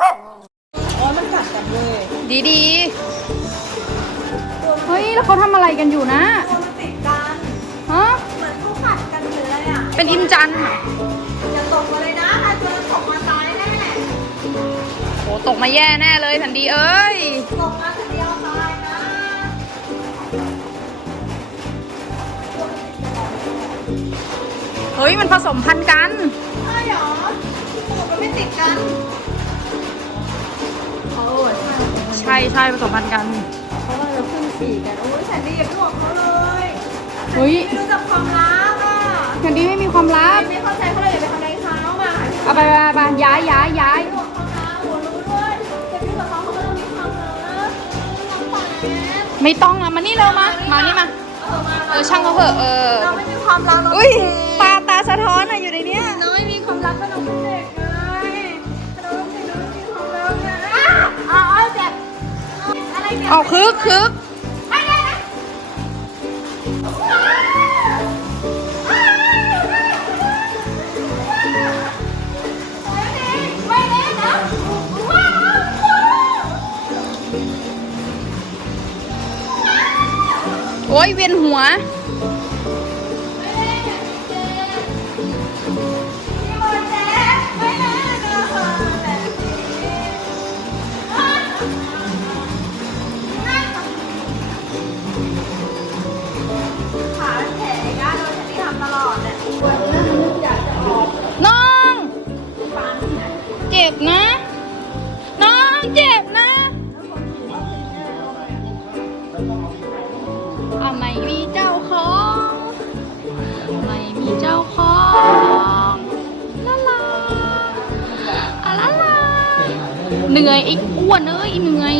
อ๋อมันกัดกันเลยดีดีเฮ้ย แล้วเขาทำอะไรกันอยู่นะตัวมันติดกันฮะเหมือนเขาขัดกันเลยอะเป็นอิมจันทร์เหรออย่าตกมาเลยนะถ้าเจอตกมาตายแน่โหตกมาแย่แน่เลยทันดีเอ้ย ตกมาทีเดียวตายนะเฮ้ย มันผสมพันธุ์กัน ใช่ ช่ใช่ใช่ผสมพันธุ์กันเขาเลยขึ้นสีกัน โอ้ยแสนดีอย่าไปบอกเขาเลยเฮ้ยไม่รู้จักความรักอะทันดีไม่มีความลับ ไม่เข้าใจเขาเลยอย่าไปทำอะไรเขามาเอาไปไปไปย้ายย้ายย้ายไม่บอกเขานะโหรู้ด้วยจะยุ่งกับเขาเขาก็ต้องมีความรักน้องแปมไม่ต้องอะมานี่เร็วมา มานี่มา เออมาเออช่างเขาเถอะเออ เราไม่มีความรักเราอุ้ยเป็นเด็กตา เอาคึกคึกไม่ได้นนะโอ้ยเวียนหัว น้องเนี่ยเจ็บนะ น้องเจ็บนะอะไม่มีเจ้าของไม่มีเจ้าของลาลาอะลาลาเหนื่อยไอ้อ้วนเอ้ยเหนื่อย